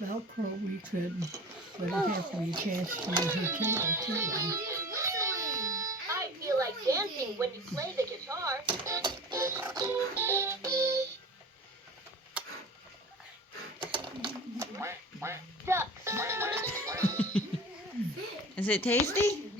Velcro we couldn't, but it'd have to be attached to your tail too. I feel like dancing when you play the guitar. Ducks. Is it tasty?